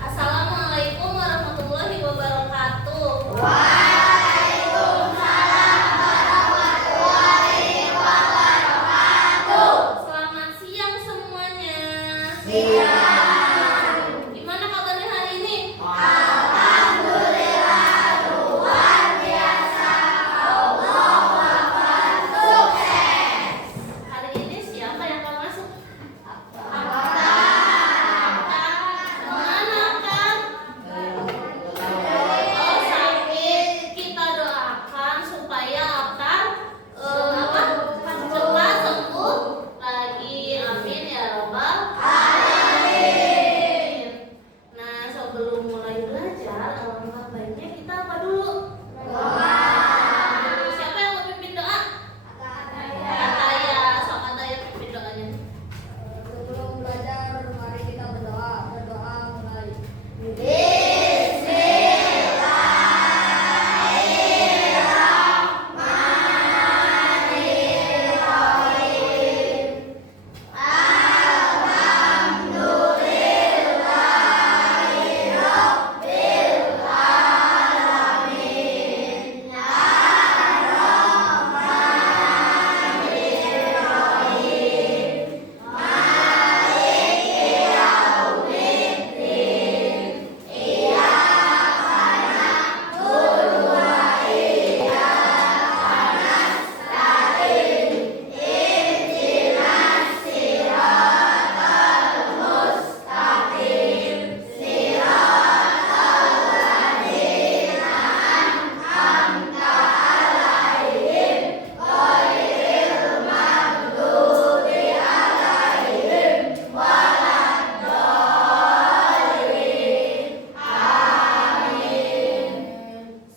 Assalamualaikum warahmatullahi wabarakatuh. Waalaikumsalam warahmatullahi wabarakatuh. Selamat siang semuanya. Siang. Gimana kabarnya hari ini? Alhamdulillah luar biasa. Allahu Akbar, sukses. Hari ini siapa yang mau masuk? Akbar. Mana kan? Oh, sakit. Kita doakan supaya Akar cepat sembuh lagi. Amin ya robbal alamin. Nah, sebelum mulai belajar, alangkah baiknya kita apa dulu? Siapa yang mau pimpin doa? Ataya, sok Ataya pimpin doanya. Sebelum belajar, mari kita berdoa. Berdoa mulai.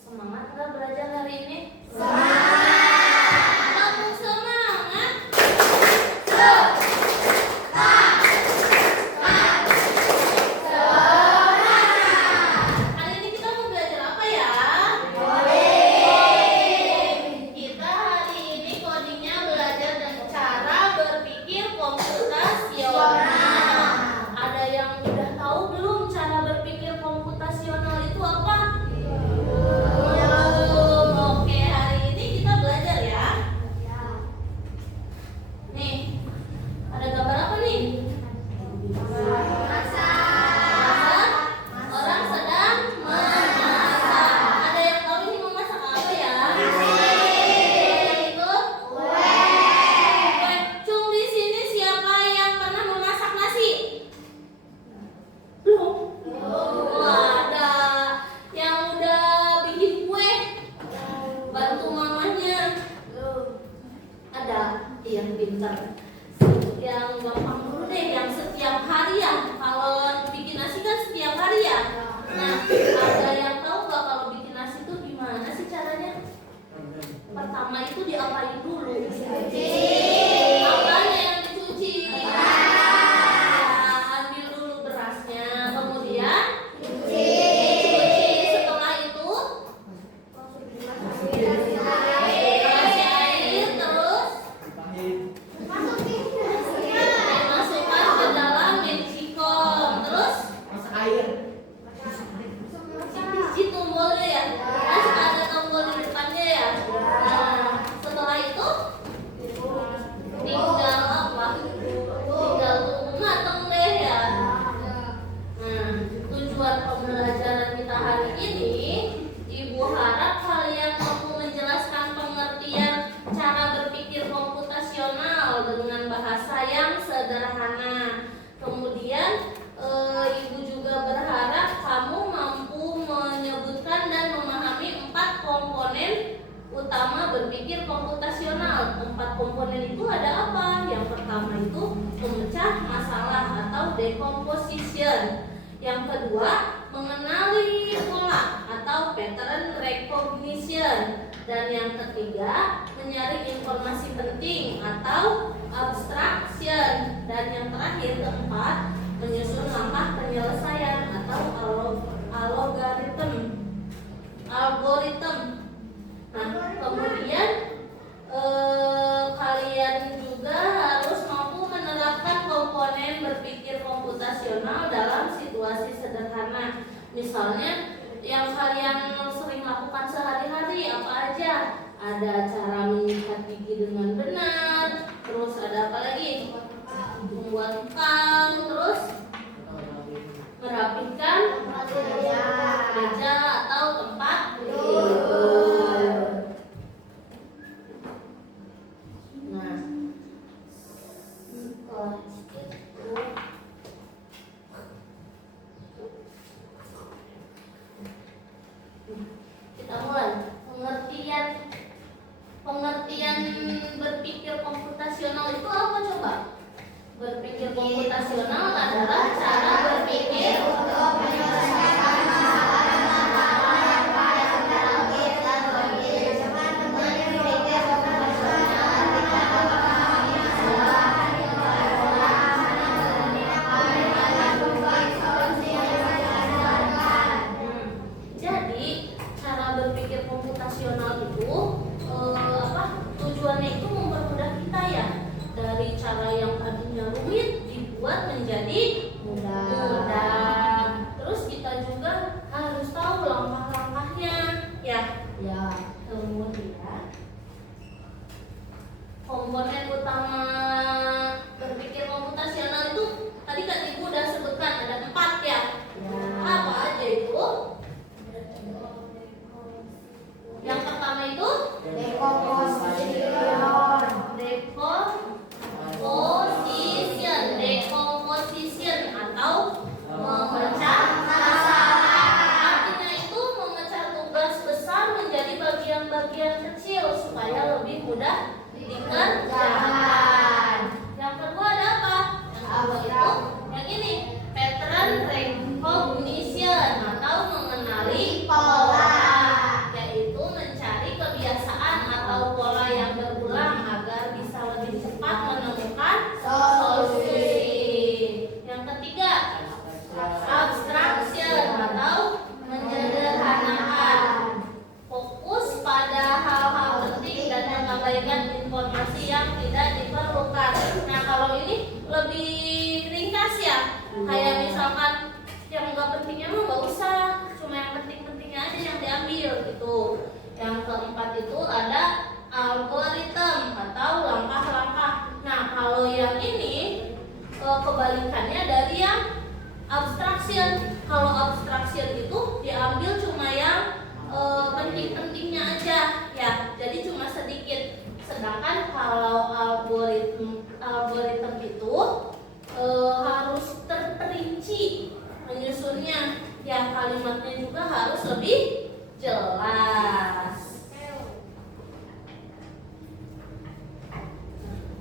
Semangat nggak belajar hari ini? Semangat. Kamu semangat? Hari ini kita mau belajar apa ya? Kita hari ini codingnya belajar dengan cara berpikir komputasional. Ada yang udah tahu belum cara berpikir komputasional itu apa? Belum. Oke, hari ini kita belajar ya. Nih, ada gambar apa nih? Masak. Orang sedang memasak. Ada yang tahu ini memasak apa ya? Itu kue. Cung, di sini siapa yang pernah memasak nasi? Belum. Oh, ada yang udah bikin kue. Bantu mamanya. Ada yang pintar. Yang gampang dulu deh, yang setiap hari ya. Kalau bikin nasi kan setiap hari ya. Nah, ada yang tahu nggak kalau bikin nasi itu gimana sih caranya? Pertama itu diapain dulu? Apanya yang dicuci? Ya, ambil dulu berasnya, kemudian dicuci. Setelah itu kasih air, terus dimasukkan ke dalam magicom, terus di tombolnya ya, kan ada tombol di depannya ya. Nah, setelah itu tinggal apa? Tinggal tunggu mateng deh ya. Nah, tujuan pembelajaran kita hari ini, Ibu harap kalian mampu menjelaskan pengertian cara berpikir komputasional dengan bahasa yang sederhana. Kemudian Ibu juga berharap kamu mampu menyebutkan dan memahami 4 komponen utama berpikir komputasional. 4 komponen itu ada apa? Yang pertama itu memecah masalah atau decomposition. Yang kedua, mengenali pola atau pattern recognition. Dan yang ketiga, menyaring informasi penting atau abstraction. Dan yang terakhir, keempat, menyusun langkah penyelesaian atau algoritma. Nah, kemudian kalian juga harus mampu menerapkan komponen berpikir komputasional dalam situasi sederhana. Misalnya yang kalian sering lakukan sehari-hari apa aja? Ada cara menyikat gigi dengan benar, terus ada apa lagi? Membuat kam, terus merapikan meja atau tempat tidur. Nah, setelah itu kita mulai pengertian berpikir komputasional itu apa coba? Berpikir komputasional adalah cara berpikir untuk menyelesaikan masalah yang logis dan logis. Berpikir komputasional adalah memahami masalah dan membuat solusi yang berdasarkan. Jadi cara berpikir komputasional itu tujuannya itu mempermudah kita ya, dari cara yang tadinya rumit dibuat menjadi mudah. Terus kita juga harus tahu langkah-langkahnya ya. Kemudian komponen utama berpikir komputasional itu tadi Kak Ibu udah sebutkan ada 4 ya. Apa aja itu? Yang pertama itu decomposition atau memecah masalah. Artinya itu memecah tugas besar menjadi bagian-bagian kecil supaya lebih mudah dikerjakan. Yang kedua ada apa? Yang kedua itu yang ini, pattern recognition atau mengenali pola, yaitu mencari kebiasaan atau pola yang berulang agar bisa lebih cepat menemukan solusi. Yang ketiga, abstraction atau menyederhanakan, fokus pada hal-hal penting dan mengabaikan informasi yang tidak diperlukan. Nah, kalau ini lebih ringkas ya, kayak misalkan yang nggak pentingnya mah nggak usah, cuma yang penting-pentingnya aja yang diambil gitu. Yang keempat itu ada algoritma atau langkah-langkah. Nah, kalau yang ini kebalikannya dari yang abstraction. Kalau abstraction itu diambil cuma yang penting-pentingnya aja ya, jadi cuma sedikit. Sedangkan kalau algoritma itu harus terperinci menyusunnya ya, kalimatnya juga harus lebih jelas.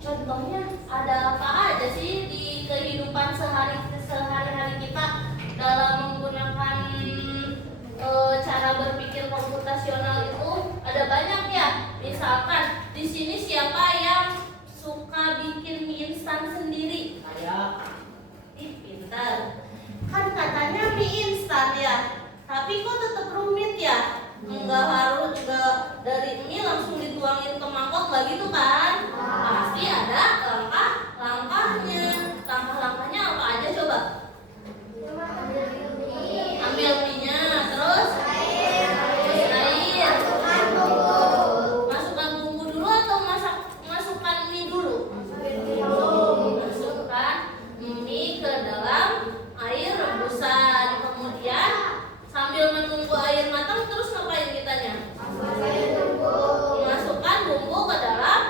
Contohnya ada apa aja sih di kehidupan sehari-hari kita dalam menggunakan cara berpikir komputasional itu? Ada banyak ya. Misalkan di sini siapa yang suka bikin mie instan sendiri? Pintar. Kan katanya mie instan ya, tapi kok tetap rumit ya? Enggak dari mie langsung dituangin ke mangkok, nggak gitu kan? Pasti ada langkah-langkahnya. Langkah-langkahnya apa aja coba? Ambil mie-nya, terus air. Masukkan bumbu dulu atau masukkan mie dulu? Masukkan mie ke dalam air rebusan. Kemudian sambil menunggu air matang terus ngapain kitanya? Masukkan bumbu ke dalam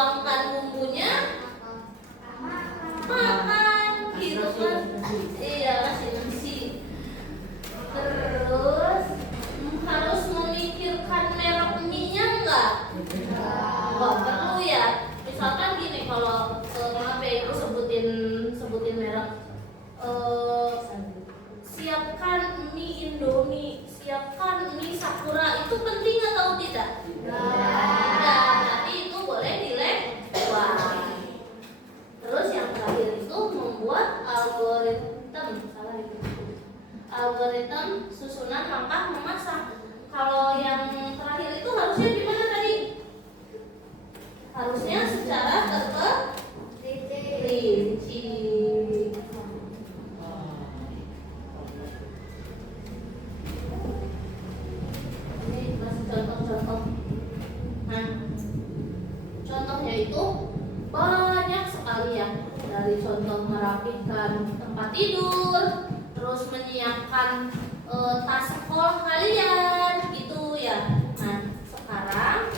dituangkan bumbunya, makan gitu kan. Iya, kasih nasi. Terus harus memikirkan merek mie-nya enggak? Enggak perlu ya. Misalkan gini, kalau maaf ya, itu sebutin merek. Siapkan mie Indomie, siapkan mie Sakura, itu penting atau tidak? Tidak. Nanti itu boleh dilewat. Terus yang terakhir itu membuat algoritma susunan langkah memasak. Kalau yang terakhir itu harusnya gimana tadi? Harusnya secara terperinci. Ini masih contoh-contoh. Nah, contohnya itu banyak sekali ya. Dari contoh merapikan tempat tidur, terus menyiapkan tas sekolah kalian gitu ya. Nah, sekarang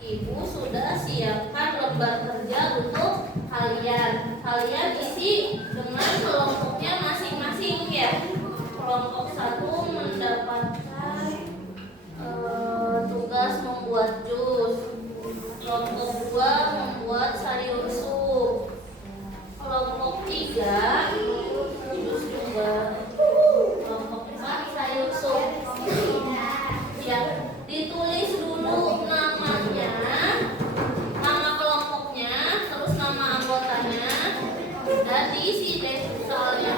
ibu sudah siapkan lembar kerja untuk kalian. Kalian isi dengan kelompoknya masing-masing ya. Kelompok 1 mendapatkan tugas membuat jus. Kelompok 2 membuat sayur sup. Kelompok 3 jus juga. Kelompok 4 sayur sup. Ya, ditulis dulu namanya, nama kelompoknya, terus nama anggotanya, dan diisi deh soalnya.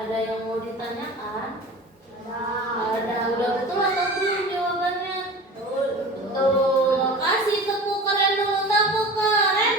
Ada yang mau ditanyakan? Ada. Udah betul atau belum jawabannya? Betul. Kasih tepuk keren dulu, tepuk keren.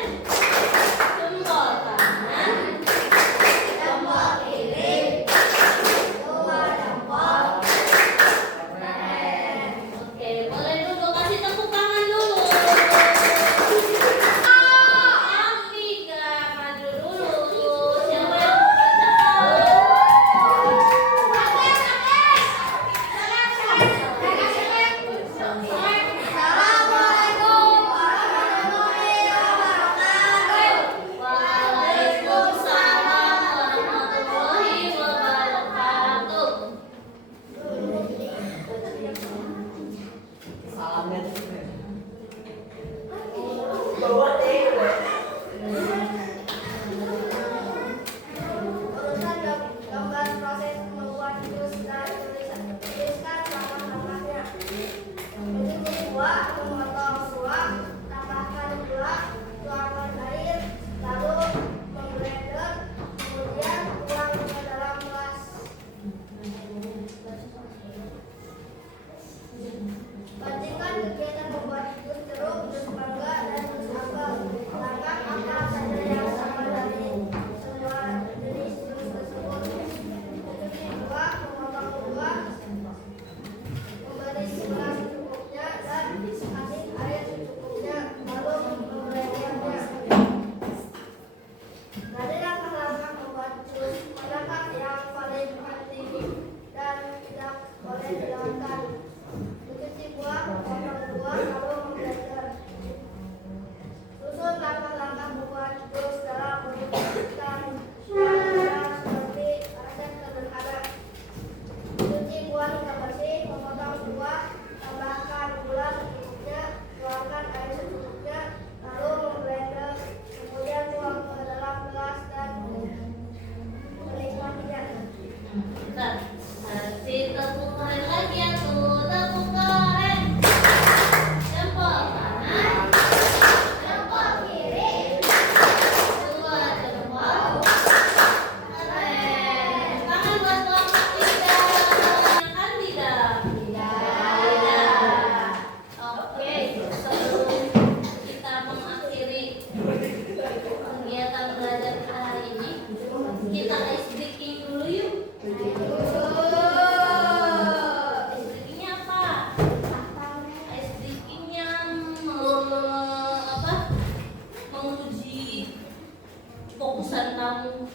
fokusan kamu.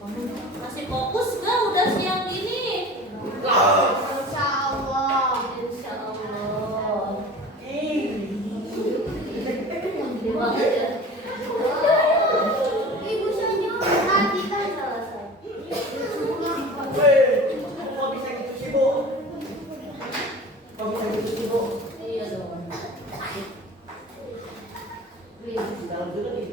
Kamu masih fokus gak udah siang gini? Insya Allah. Insya Allah. Gede banget ya. Ibu Sonya, tadi kan selesai. Kok bisa gitu sih, Bu? Kok bisa gitu sih, Bu? Iya dong. Dalam dulu nih.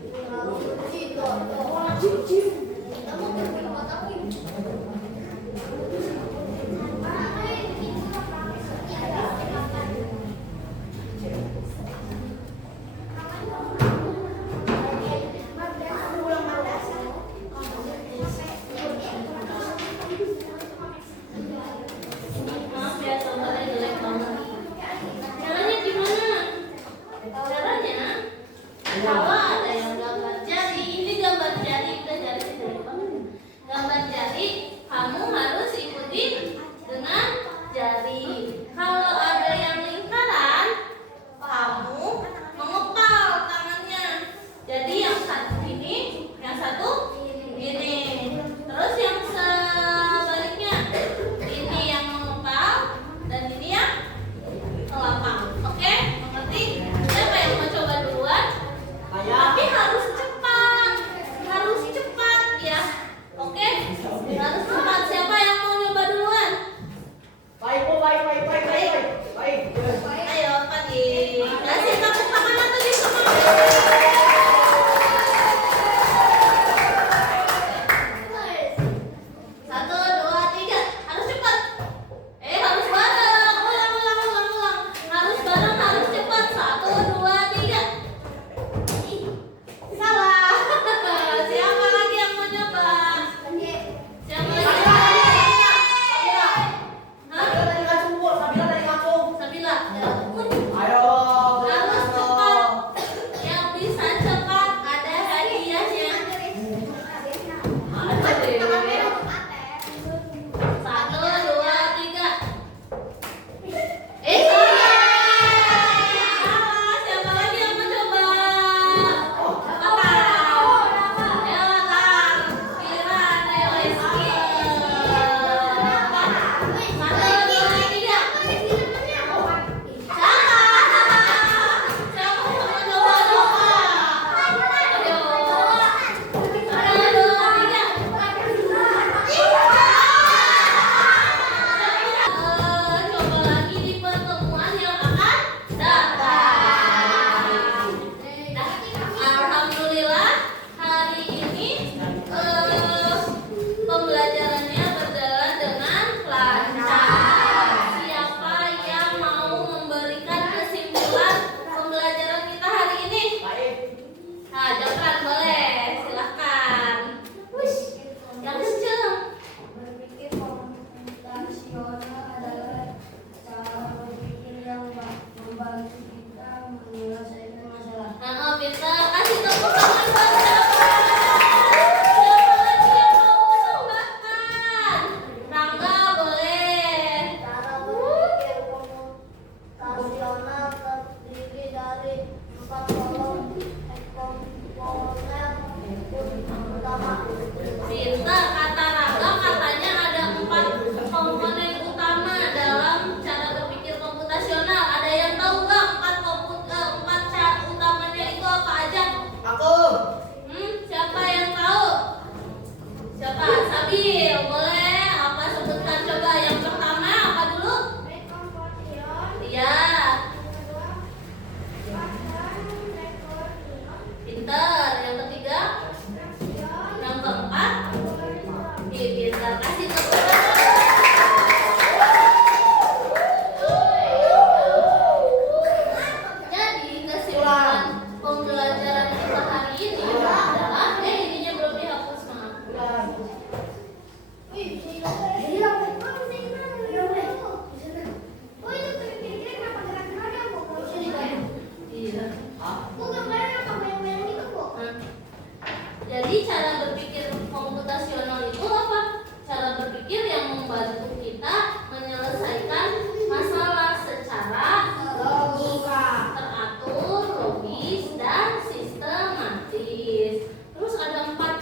Maaf ya, suaranya jelek banget. Caranya gimana? Caranya kalau ada yang gambar jari, ini gambar jari, udah jari jelek banget. Gambar jari, kamu harus ikutin dengan jari. Kalau ada yang lingkaran, kamu mengepal tangannya. Jadi yang satu ini, yang satu ini. Terus yang sebaliknya, ini yang mengepal dan ini yang melapang. Oke, mengerti? Siapa yang mau coba duluan? Tapi harus cepat ya. Oke, harus cepat. Siapa yang mau nyoba duluan? Baik, Bu, baik. Ayo, pagi. Kasih tepuk tangan atau di semua. Satu, dua, tiga. Harus cepat. Harus bareng. Ulang. Harus bareng, harus cepat. Satu, dua, tiga. Salah. Siapa lagi yang mau nyoba? Siapa lagi? Hah? Sabila tadi langsung, Bu. Sabila. Ayo. Harus cepat. Yang bisa cepat ada hadiahnya. Ada deh. Satu, dua, tiga. Salah. Siapa lagi yang mau coba? Apa? Ayo, Tang. Kira, ayo, Rizky. Satu, dua, tiga. Salah. Siapa yang mau coba? Ayo. Satu, dua, tiga. Coba lagi di pertemuan yang akan datang. Nah, alhamdulillah hari ini pembelajarannya berjalan dengan lancar. Siapa yang mau memberikan kesimpulan pembelajaran kita hari ini? Baik. Nah, Jokran boleh, silahkan. Wush, yang kenceng. Berpikir komputasional adalah cara berpikir yang membantu kita menyelesaikan masalah. Nah, pintar. Kasih tepuk tangan buat siapa? Siapa lagi yang mau menambahkan? Rangga boleh. Cara berpikir komputasional terdiri dari 4 komponen utama. Pintar, kata Rangga katanya ada 4 komponen utama dalam cara berpikir komputasional. Ada yang tahu nggak 4 cara utamanya itu apa aja? Aku. Siapa yang tahu? Siapa? Sabil, boleh. Apa sebutkan coba yang pertama apa dulu? Iya. Pintar. Yang ketiga? Yang keempat? Pintar. Kasih tepuk tangan. Jadi kesimpulan pembelajaran kita hari ini adalah ininya belum dihapus, maaf. Iya. Jadi cara berpikir komputasional itu apa? Cara berpikir yang membantu kita menyelesaikan masalah secara teratur, logis, dan sistematis. Terus ada 4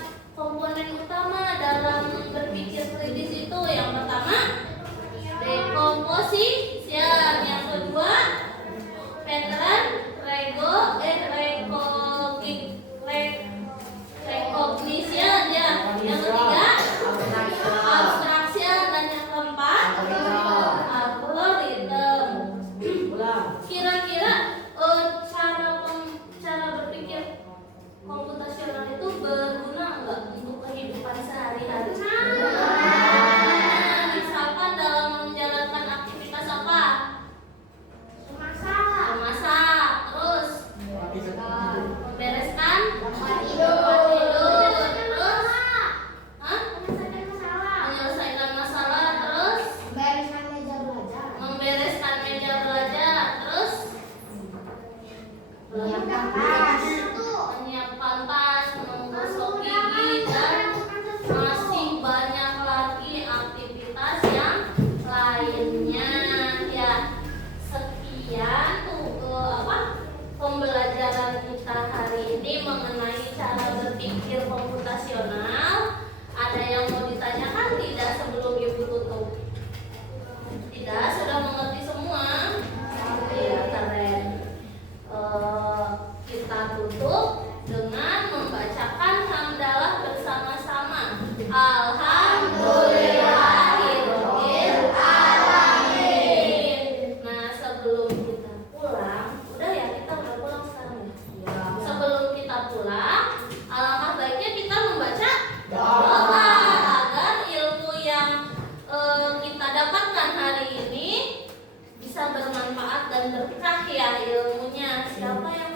berpikir komputasional. Ada yang mau ditanyakan tidak sebelum Ibu tutup? Tidak, sudah mengerti semua? Iya, keren. Kita tutup dengan membacakan hamdalah bersama-sama. Alhamdulillahirabbil alamin. Nah, sebelum kita pulang, udah ya, kita udah pulang sekarang ya. Sebelum kita pulang, alangkah baiknya kita membaca doa agar ilmu yang kita dapatkan hari ini bisa bermanfaat dan berkah ya ilmunya. Siapa yang